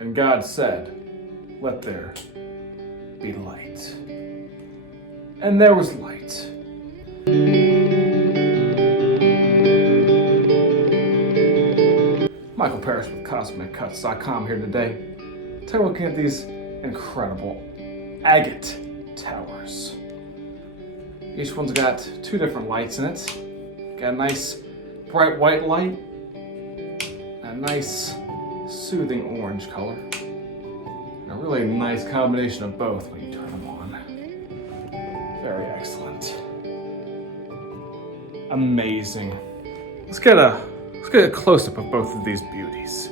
And God said, "Let there be light." And there was light. Michael Parrish with CosmicCuts.com here today. Today we're looking at these incredible agate towers. Each one's got two different lights in it. Got a nice bright white light, a nice soothing orange color, and a really nice combination of both when you turn them on. Very excellent. Amazing. Let's get a close-up of both of these beauties.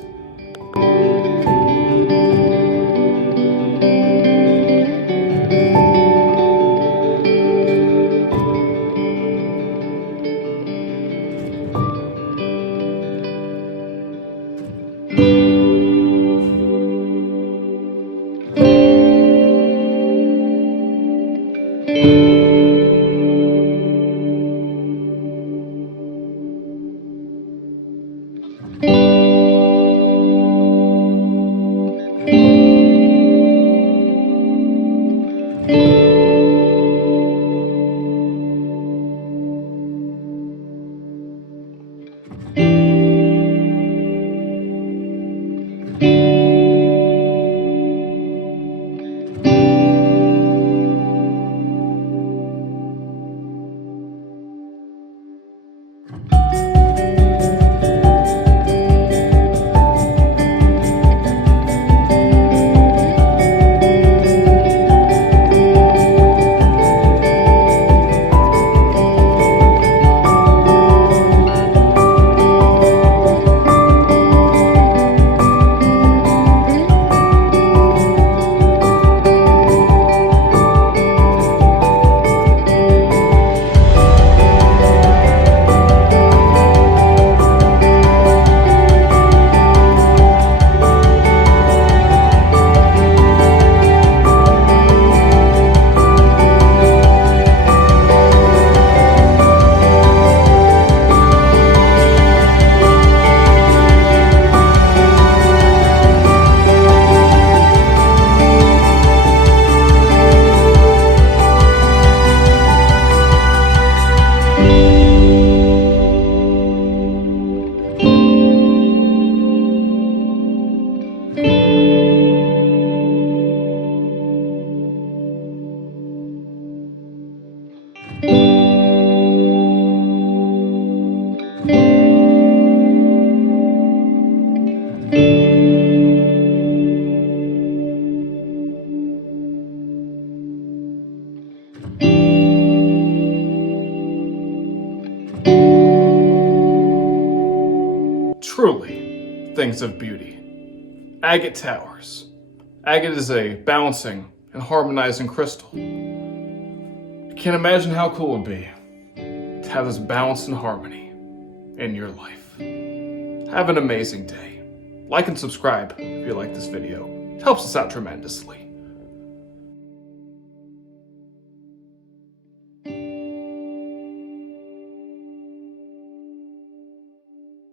Truly, things of beauty. Agate towers. Agate is a balancing and harmonizing crystal. You can't imagine how cool it would be to have this balance and harmony in your life. Have an amazing day. Like and subscribe if you like this video. It helps us out tremendously.